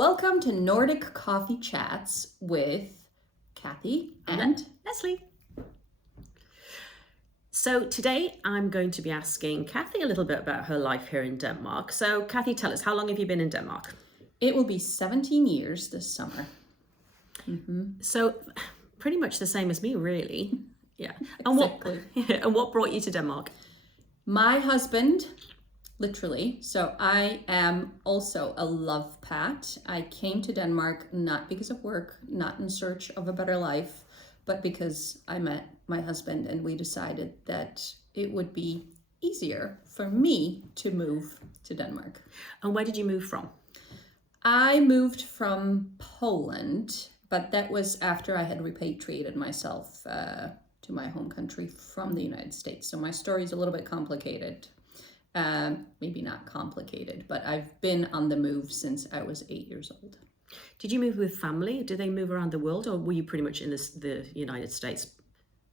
Welcome to Nordic Coffee Chats with Kathy and Leslie. So today I'm going to be asking Kathy a little bit about her life here in Denmark. So Kathy, tell us, how long have you been in Denmark? It will be 17 years this summer. So pretty much the same as me, really. Yeah. And Exactly. and what brought you to Denmark? My husband, literally. So I am also a love pat. I came to Denmark not because of work, not in search of a better life, but because I met my husband and we decided that it would be easier for me to move to Denmark. And where did you move from? I moved from Poland, but that was after I had repatriated myself to my home country from the United States. So my story is a little bit complicated. Maybe not complicated, but I've been on the move since I was 8 years old. Did you move with family? Did they move around the world, or were you pretty much in the United States?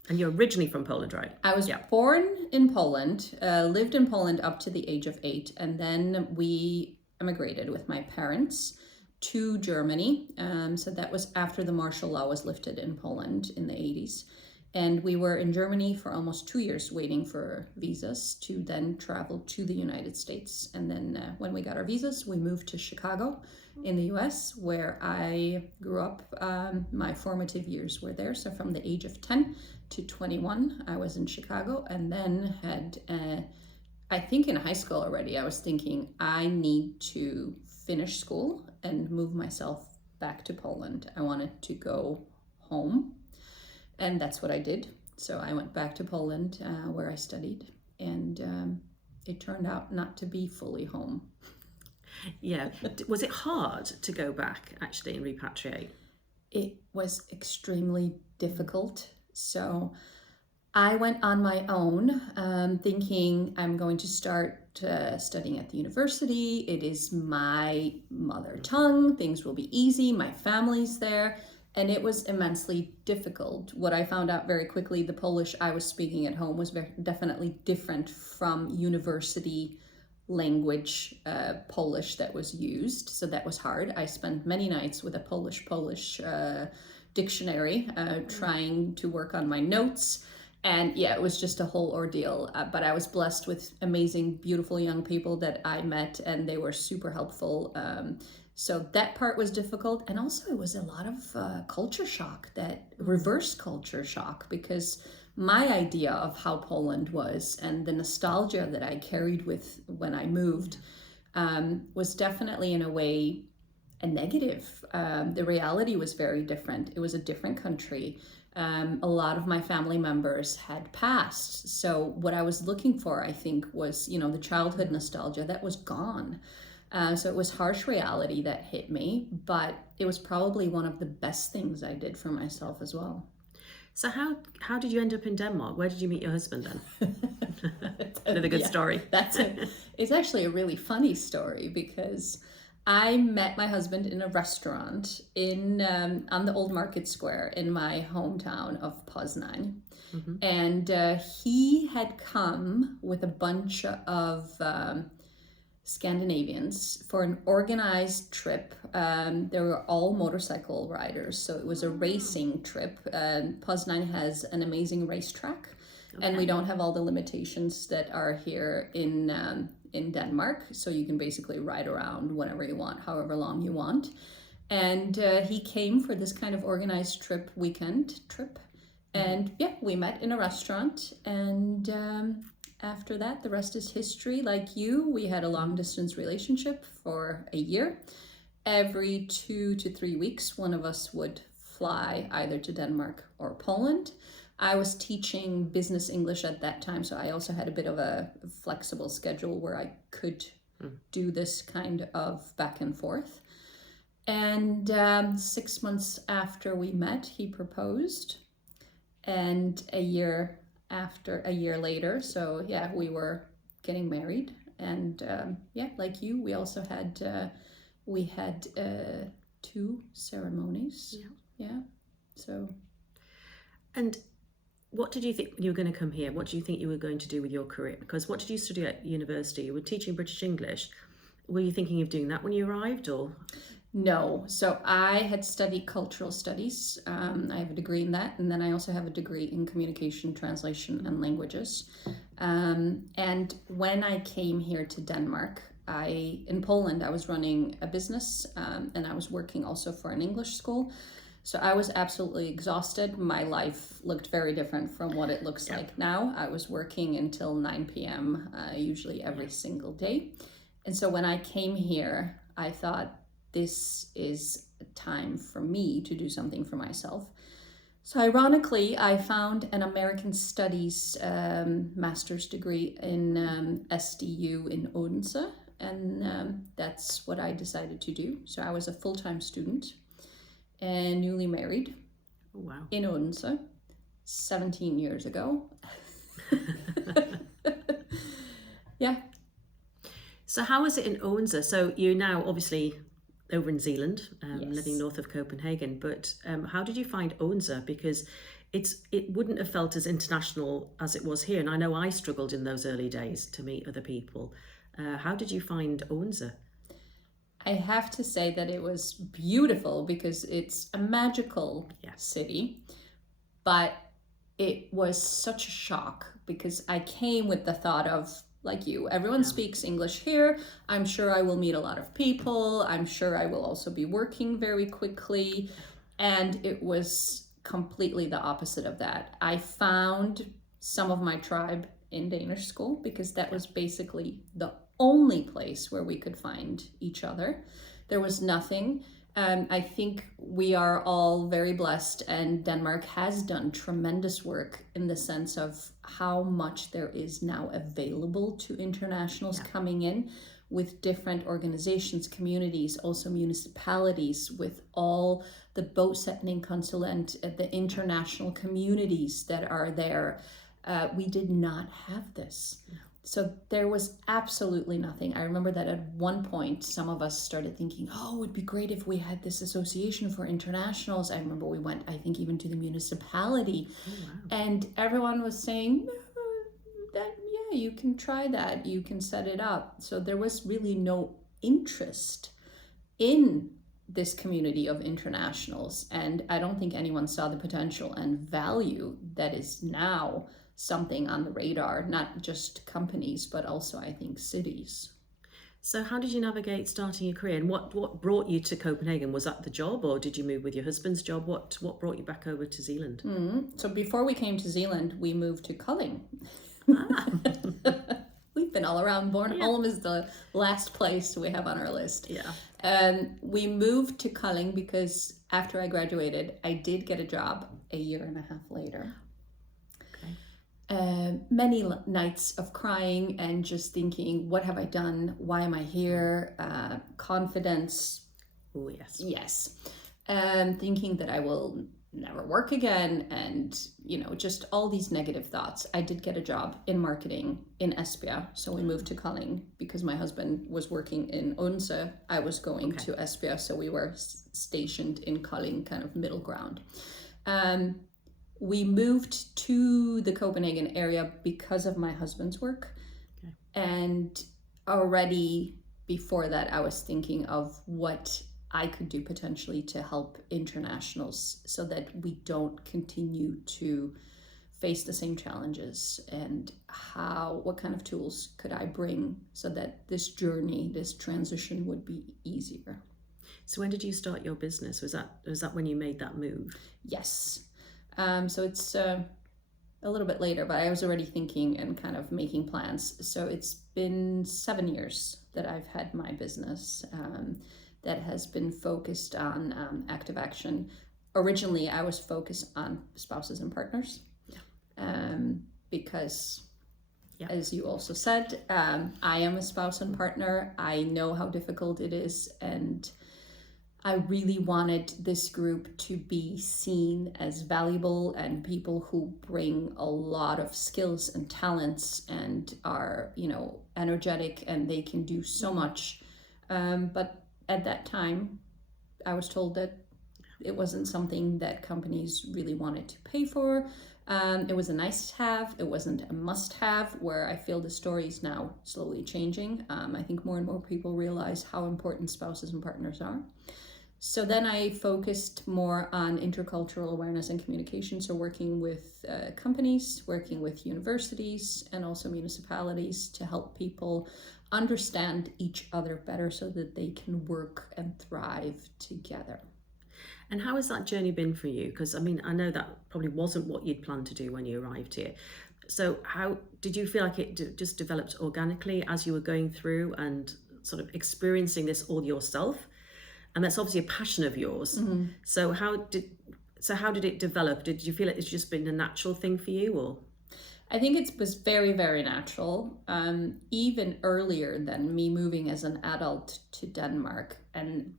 And you're originally from Poland, right? I was born in Poland, lived in Poland up to the age of 8, and then we emigrated with my parents to Germany. So that was after the martial law was lifted in Poland in the 80s. And we were in Germany for almost 2 years waiting for visas to then travel to the United States. And then when we got our visas, we moved to Chicago in the US, where I grew up. My formative years were there. So from the age of 10 to 21, I was in Chicago, and then had, I think in high school already, I was thinking I need to finish school and move myself back to Poland. I wanted to go home. And that's what I did. So I went back to Poland where I studied, and it turned out not to be fully home. Yeah. Was it hard to go back actually and repatriate? It was extremely difficult. So I went on my own, thinking I'm going to start studying at the university. It is my mother tongue. Things will be easy. My family's there. And it was immensely difficult. What I found out very quickly, the Polish I was speaking at home was definitely different from university language Polish that was used. So that was hard. I spent many nights with a Polish dictionary trying to work on my notes. And yeah, it was just a whole ordeal. But I was blessed with amazing, beautiful young people that I met, and they were super helpful. So that part was difficult. And also it was a lot of culture shock, that reverse culture shock, because my idea of how Poland was and the nostalgia that I carried with when I moved was definitely in a way a negative. The reality was very different. It was a different country. A lot of my family members had passed. So what I was looking for, I think, was, the childhood nostalgia that was gone. So it was harsh reality that hit me, but it was probably one of the best things I did for myself as well. So how did you end up in Denmark? Where did you meet your husband then? Another good story. It's actually a really funny story, because I met my husband in a restaurant on the Old Market Square in my hometown of Poznan. Mm-hmm. And he had come with a bunch of Scandinavians for an organized trip. They were all motorcycle riders, so it was a racing trip. Poznan has an amazing racetrack, and we don't have all the limitations that are here in Denmark. So you can basically ride around whenever you want, however long you want. And he came for this kind of organized weekend trip. And we met in a restaurant, and after that, the rest is history. Like you, we had a long distance relationship for a year. Every 2 to 3 weeks, one of us would fly either to Denmark or Poland. I was teaching business English at that time, so I also had a bit of a flexible schedule where I could do this kind of back and forth. And 6 months after we met, he proposed. And a year later, so yeah, we were getting married. And like you, we also had 2 ceremonies. Yeah. So. And what did you think when you were going to come here? What do you think you were going to do with your career? Because what did you study at university? You were teaching British English. were you thinking of doing that when you arrived, or? No. So I had studied cultural studies. I have a degree in that. And then I also have a degree in communication, translation, and languages. And when I came here to Denmark, in Poland, I was running a business, and I was working also for an English school. So I was absolutely exhausted. My life looked very different from what it looks like now. I was working until 9 p.m., usually every single day. And so when I came here, I thought, this is a time for me to do something for myself. So ironically, I found an American Studies master's degree in SDU in Odense, and that's what I decided to do. So I was a full-time student and newly married. Oh, wow. In Odense 17 years ago. Yeah. So how is it in Odense? So you're now obviously over in Zealand, Yes. living north of Copenhagen, but how did you find Odense? Because it wouldn't have felt as international as it was here. And I know I struggled in those early days to meet other people. How did you find Odense? I have to say that it was beautiful because it's a magical city, but it was such a shock because I came with the thought of, like you, everyone speaks English here. I'm sure I will meet a lot of people. I'm sure I will also be working very quickly. And it was completely the opposite of that. I found some of my tribe in Danish school because that was basically the only place where we could find each other. There was nothing. I think we are all very blessed, and Denmark has done tremendous work in the sense of how much there is now available to internationals coming in with different organizations, communities, also municipalities, with all the bosætningskonsulent, the international communities that are there. We did not have this. So there was absolutely nothing. I remember that at one point, some of us started thinking, oh, it would be great if we had this association for internationals. I remember we went, I think, even to the municipality. Oh, wow. And everyone was saying, you can try that. You can set it up. So there was really no interest in this community of internationals. And I don't think anyone saw the potential and value that is now something on the radar, not just companies, but also, I think, cities. So how did you navigate starting your career, and what brought you to Copenhagen? Was that the job, or did you move with your husband's job? What brought you back over to Zealand? So before we came to Zealand, we moved to Kolding. We've been all around. Bornholm is the last place we have on our list. We moved to Kolding because after I graduated, I did get a job a year and a half later. Many nights of crying and just thinking, what have I done? Why am I here? Confidence. Oh, yes. Yes. Thinking that I will never work again, and just all these negative thoughts. I did get a job in marketing in Esbjerg, so we moved to Kolding because my husband was working in Odense. I was going to Esbjerg, so we were stationed in Kolding, kind of middle ground. We moved to the Copenhagen area because of my husband's work. And already before that, I was thinking of what I could do potentially to help internationals so that we don't continue to face the same challenges, and what kind of tools could I bring so that this journey, this transition would be easier. So when did you start your business? Was that when you made that move? Yes. So it's a little bit later, but I was already thinking and kind of making plans. So it's been 7 years that I've had my business that has been focused on active action. Originally, I was focused on spouses and partners because, as you also said, I am a spouse and partner. I know how difficult it is, and I really wanted this group to be seen as valuable and people who bring a lot of skills and talents and are, energetic, and they can do so much. But at that time, I was told that it wasn't something that companies really wanted to pay for. It was a nice to have. It wasn't a must have, where I feel the story is now slowly changing. I think more and more people realize how important spouses and partners are. So then I focused more on intercultural awareness and communication. So working with companies, working with universities, and also municipalities to help people understand each other better so that they can work and thrive together. And how has that journey been for you? Because I mean, I know that probably wasn't what you'd planned to do when you arrived here. So how did you feel like it just developed organically as you were going through and sort of experiencing this all yourself? And that's obviously a passion of yours. So how did it develop? Did you feel like it's just been a natural thing for you, or? I think it was very, very natural. Even earlier than me moving as an adult to Denmark, and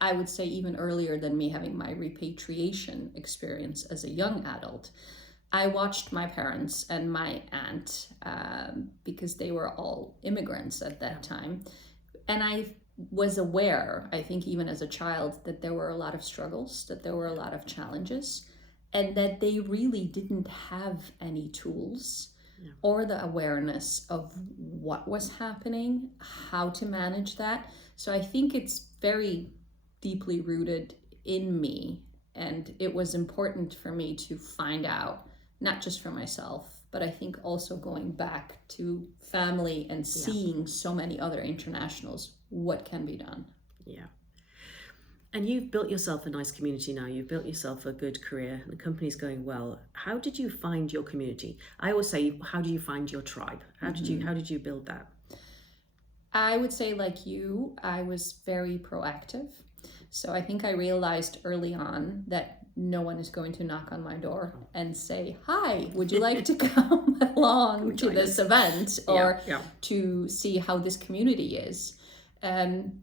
I would say even earlier than me having my repatriation experience as a young adult, I watched my parents and my aunt, because they were all immigrants at that time. And I was aware, I think even as a child, that there were a lot of struggles, that there were a lot of challenges, and that they really didn't have any tools or the awareness of what was happening, how to manage that. So I think it's very deeply rooted in me, and it was important for me to find out, not just for myself, but I think also going back to family and seeing so many other internationals, what can be done. Yeah. And you've built yourself a nice community now. You've built yourself a good career. The company's going well. How did you find your community? I always say, how do you find your tribe? How did you build that? I would say, like you, I was very proactive. So I think I realized early on that no one is going to knock on my door and say, hi, would you like to come along to this event or to see how this community is?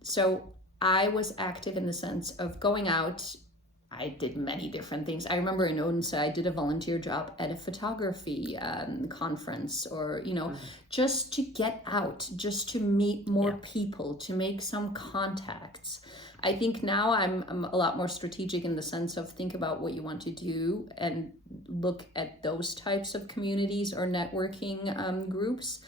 So I was active in the sense of going out. I did many different things. I remember in Odense, I did a volunteer job at a photography conference, or, just to get out, just to meet more people, to make some contacts. I think now I'm a lot more strategic in the sense of think about what you want to do and look at those types of communities or networking groups.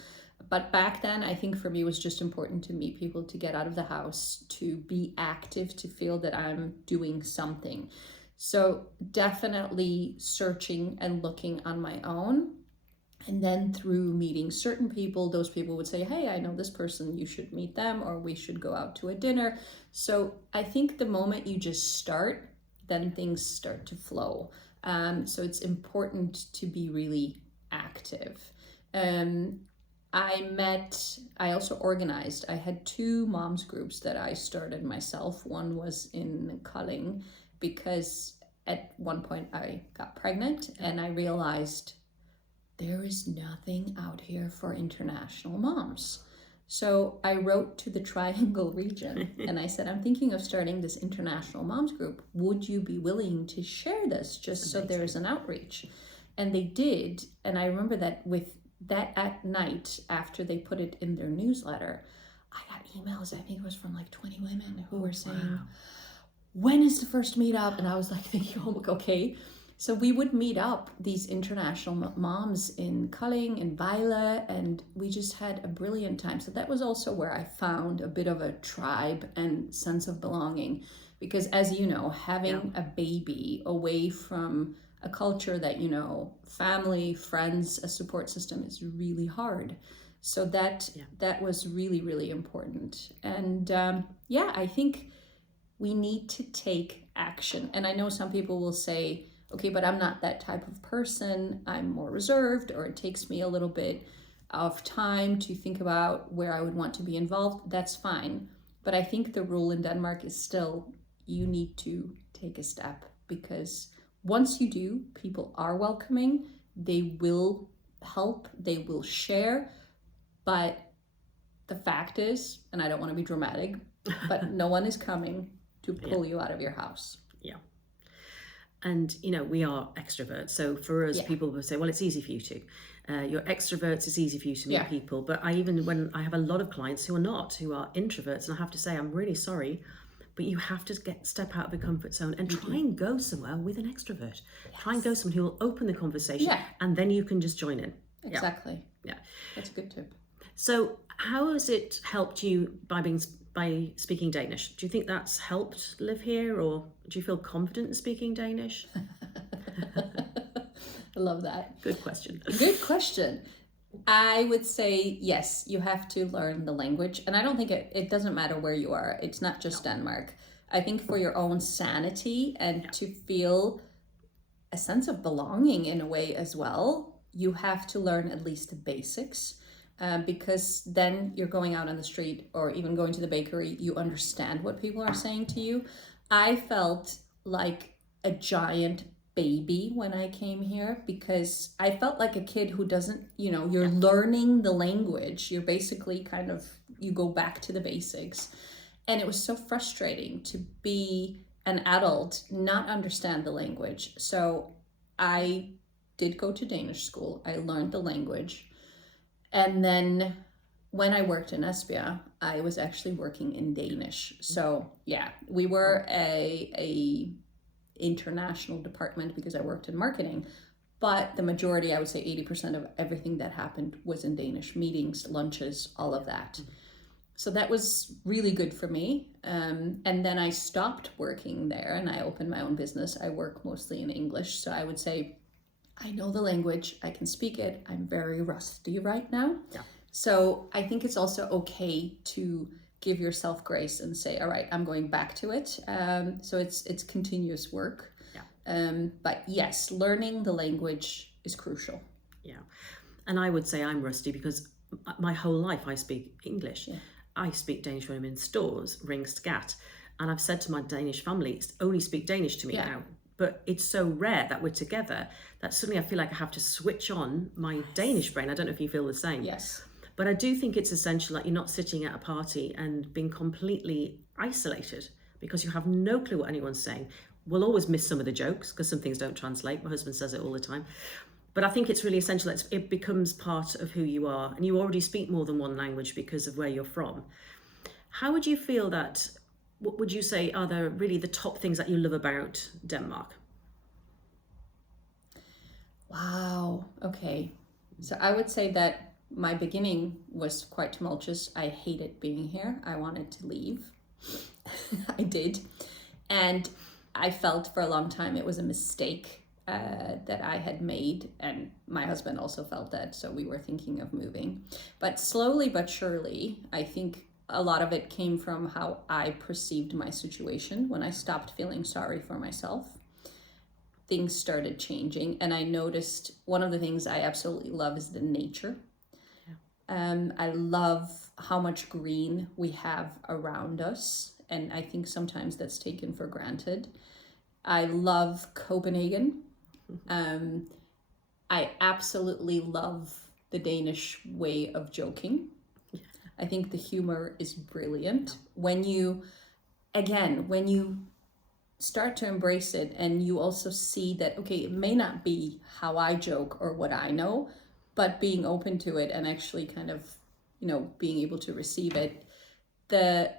But back then, I think for me, it was just important to meet people, to get out of the house, to be active, to feel that I'm doing something. So definitely searching and looking on my own. And then through meeting certain people, those people would say, hey, I know this person, you should meet them, or we should go out to a dinner. So I think the moment you just start, then things start to flow. So it's important to be really active. I also organized. I had 2 moms groups that I started myself. One was in Kolding, because at one point I got pregnant and I realized there is nothing out here for international moms. So I wrote to the Triangle region and I said, I'm thinking of starting this international moms group. Would you be willing to share this just so there's an outreach? And they did. And I remember that at night, after they put it in their newsletter, I got emails, I think it was from like 20 women who were saying, when is the first meetup? And I was like thinking, oh, okay. So we would meet up, these international moms in Kolding, in Vejle, and we just had a brilliant time. So that was also where I found a bit of a tribe and sense of belonging. Because as you know, having a baby away from a culture that, family, friends, a support system is really hard. So that was really, really important. And I think we need to take action. And I know some people will say, okay, but I'm not that type of person. I'm more reserved, or it takes me a little bit of time to think about where I would want to be involved. That's fine. But I think the rule in Denmark is still, you need to take a step, because once you do, people are welcoming, they will help, they will share. But the fact is, and I don't want to be dramatic, but no one is coming to pull you out of your house. Yeah. And, we are extroverts. So for us, people will say, well, it's easy for you to. You're extroverts, it's easy for you to meet people. But when I have a lot of clients who are not, who are introverts, and I have to say, I'm really sorry, but you have to step out of your comfort zone and try and go somewhere with an extrovert. Try and go someone who will open the conversation, and then you can just join in. Exactly. Yeah. That's a good tip. So how has it helped you by speaking Danish? Do you think that's helped live here, or do you feel confident in speaking Danish? I love that. Good question. Good question. I would say yes, you have to learn the language. And I don't think it doesn't matter where you are. It's not just Denmark. I think for your own sanity and to feel a sense of belonging in a way as well, you have to learn at least the basics. Because then you're going out on the street or even going to the bakery, you understand what people are saying to you. I felt like a giant baby when I came here because I felt like a kid who doesn't, you're learning the language. You're basically you go back to the basics. And it was so frustrating to be an adult, not understand the language. So I did go to Danish school. I learned the language. And then when I worked in Esbjerg, I was actually working in Danish. So yeah, we were a international department because I worked in marketing, but the majority, I would say 80% of everything that happened was in Danish, meetings, lunches, all of that. So that was really good for me. And then I stopped working there and I opened my own business. I work mostly in English. So I would say I know the language, I can speak it. I'm very rusty right now. Yeah. So I think it's also okay to give yourself grace and say, all right, I'm going back to it. So it's continuous work. Yeah. But yes, learning the language is crucial. Yeah. And I would say I'm rusty because my whole life I speak English. Yeah. I speak Danish when I'm in stores, ring skat. And I've said to my Danish family, only speak Danish to me now. But it's so rare that we're together that suddenly I feel like I have to switch on my Danish brain. I don't know if you feel the same. Yes. But I do think it's essential that you're not sitting at a party and being completely isolated because you have no clue what anyone's saying. We'll always miss some of the jokes because some things don't translate. My husband says it all the time. But I think it's really essential that it becomes part of who you are. And you already speak more than one language because of where you're from. How would you feel that? What would you say are really the top things that you love about Denmark? Wow. Okay. So I would say that my beginning was quite tumultuous. I hated being here. I wanted to leave. I did. And I felt for a long time it was a mistake that I had made. And my husband also felt that. So we were thinking of moving. But slowly but surely, I think a lot of it came from how I perceived my situation. When I stopped feeling sorry for myself, things started changing. And I noticed one of the things I absolutely love is the nature. Yeah. I love how much green we have around us. And I think sometimes that's taken for granted. I love Copenhagen. I absolutely love the Danish way of joking. I think the humor is brilliant. When you start to embrace it and you also see that, okay, it may not be how I joke or what I know, but being open to it and actually kind of, being able to receive it. The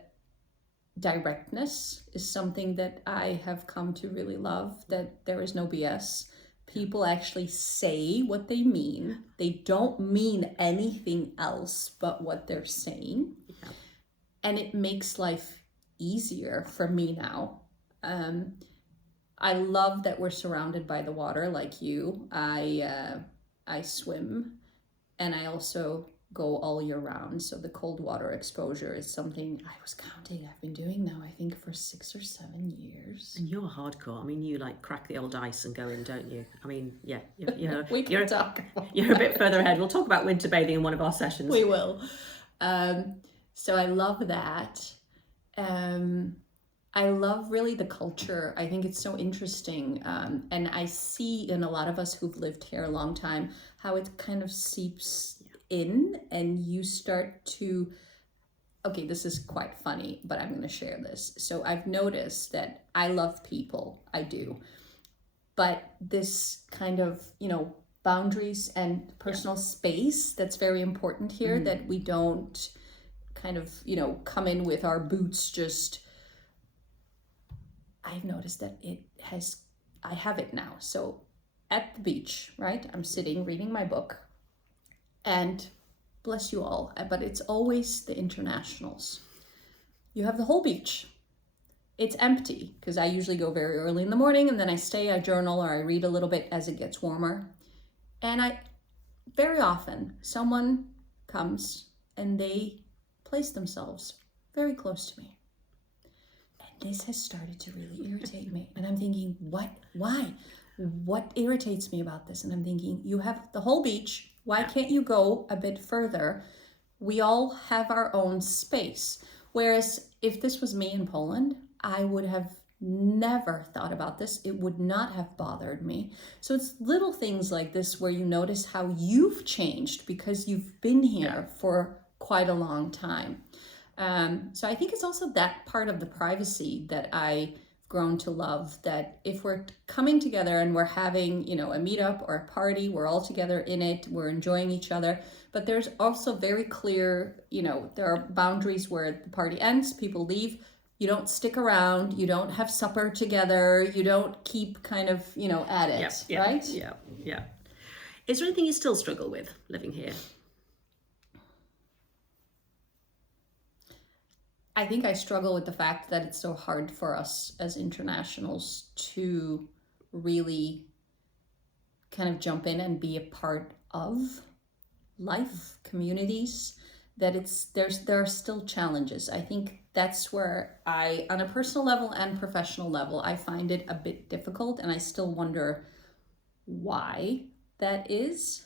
directness is something that I have come to really love, that there is no BS. People actually say what they mean. They don't mean anything else but what they're saying. Yeah. And it makes life easier for me now. I love that we're surrounded by the water like you. I swim and I also go all year round. So the cold water exposure is something I was counting. I've been doing now, I think, for 6 or 7 years. And you're hardcore. I mean, you crack the old ice and go in, don't you? I mean, yeah, we can talk. You're a bit further ahead. We'll talk about winter bathing in one of our sessions. We will. So I love that. I love really the culture. I think it's so interesting. And I see in a lot of us who've lived here a long time, how it kind of seeps in and you start to, okay, this is quite funny, but I'm going to share this. So I've noticed that I love people, I do, but this kind of, boundaries and personal space, that's very important here, that we don't kind of, come in with our boots just I've noticed that I have it now. So at the beach, right? I'm sitting reading my book, and bless you all, but it's always the internationals. You have the whole beach. It's empty because I usually go very early in the morning, and then I stay, I journal, or I read a little bit as it gets warmer. And very often someone comes and they place themselves very close to me. And this has started to really irritate me. And I'm thinking, what? Why? What irritates me about this? And I'm thinking, you have the whole beach. Why can't you go a bit further? We all have our own space. Whereas if this was me in Poland, I would have never thought about this. It would not have bothered me. So it's little things like this where you notice how you've changed because you've been here for quite a long time. So I think it's also that part of the privacy that I've grown to love, that if we're coming together and we're having, a meetup or a party, we're all together in it, we're enjoying each other. But there's also very clear, there are boundaries where the party ends, people leave. You don't stick around, you don't have supper together, you don't keep kind of, at it, right? Yeah. Is there anything you still struggle with living here? I think I struggle with the fact that it's so hard for us as internationals to really kind of jump in and be a part of life, communities, that there are still challenges. I think that's where on a personal level and professional level, I find it a bit difficult, and I still wonder why that is.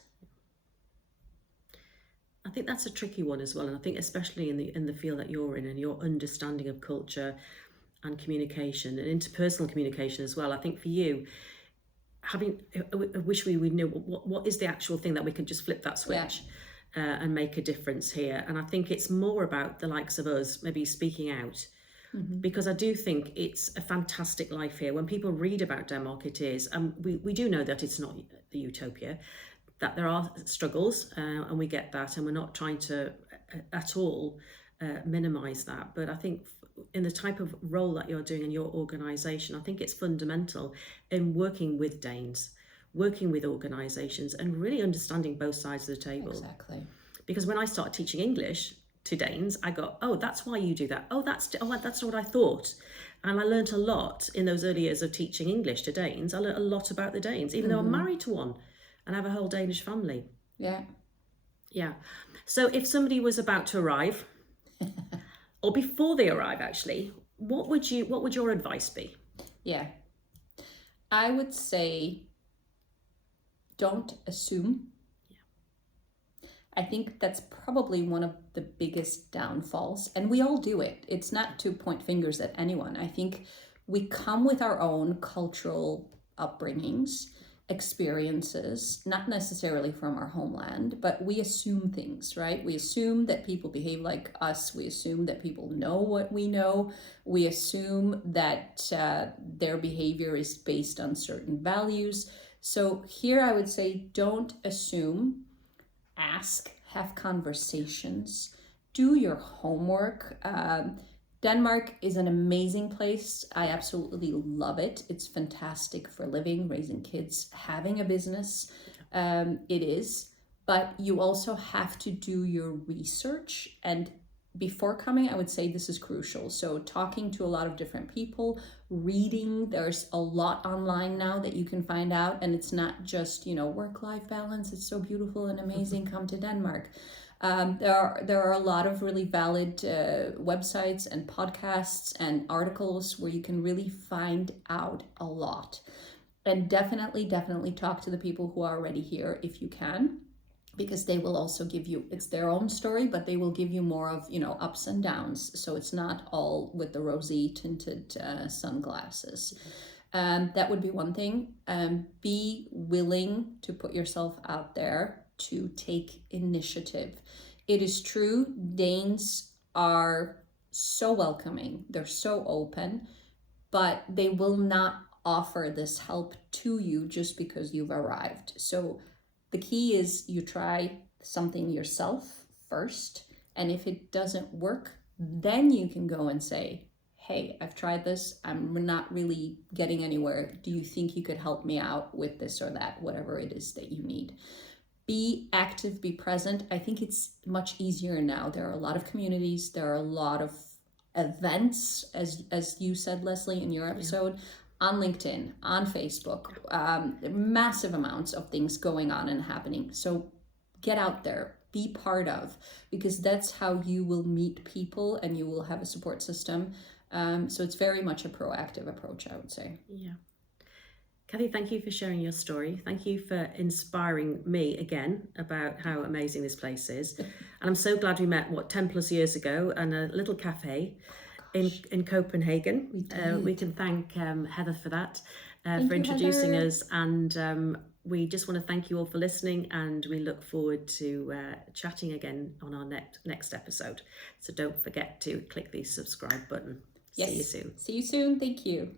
I think that's a tricky one as well, and I think especially in the field that you're in and your understanding of culture and communication and interpersonal communication as well. I think for you, I wish we would know what is the actual thing that we can just flip that switch and make a difference here. And I think it's more about the likes of us maybe speaking out, because I do think it's a fantastic life here. When people read about Denmark, it is, and we do know that it's not the utopia, that there are struggles, and we get that, and we're not trying to at all minimize that. But I think in the type of role that you're doing in your organization, I think it's fundamental in working with Danes, working with organizations, and really understanding both sides of the table. Exactly. Because when I started teaching English to Danes, I go, oh, that's why you do that. That's not what I thought. And I learned a lot in those early years of teaching English to Danes. I learned a lot about the Danes, even though I'm married to one and have a whole Danish family. Yeah. So if somebody was about to arrive, or before they arrive, actually, what would your advice be? Yeah, I would say, don't assume. I think that's probably one of the biggest downfalls, and we all do it. It's not to point fingers at anyone. I think we come with our own cultural upbringings, experiences, not necessarily from our homeland, but we assume things, right? We assume that people behave like us. We assume that people know what we know. We assume that their behavior is based on certain values. So here I would say, don't assume, ask, have conversations, do your homework. Denmark is an amazing place. I absolutely love it. It's fantastic for living, raising kids, having a business. It is, but you also have to do your research. And before coming, I would say this is crucial. So talking to a lot of different people, reading, there's a lot online now that you can find out. And it's not just, work-life balance. It's so beautiful and amazing. Come to Denmark. There are a lot of really valid websites and podcasts and articles where you can really find out a lot. And definitely talk to the people who are already here if you can, because they will also give you, it's their own story, but they will give you more of, ups and downs. So it's not all with the rosy tinted sunglasses. That would be one thing. Be willing to put yourself out there, to take initiative. It is true, Danes are so welcoming, they're so open, but they will not offer this help to you just because you've arrived. So the key is you try something yourself first, and if it doesn't work, then you can go and say, hey, I've tried this, I'm not really getting anywhere. Do you think you could help me out with this or that, whatever it is that you need? Be active, be present. I think it's much easier now. There are a lot of communities, there are a lot of events, as you said, Leslie, in your episode, on LinkedIn, on Facebook, massive amounts of things going on and happening. So get out there, be part of, because that's how you will meet people and you will have a support system. So it's very much a proactive approach, I would say. Yeah. Kathy, thank you for sharing your story. Thank you for inspiring me again about how amazing this place is. And I'm so glad we met, 10 plus years ago in a little cafe in Copenhagen. We can thank Heather for that, for introducing us. And we just want to thank you all for listening, and we look forward to chatting again on our next episode. So don't forget to click the subscribe button. Yes. See you soon. See you soon. Thank you.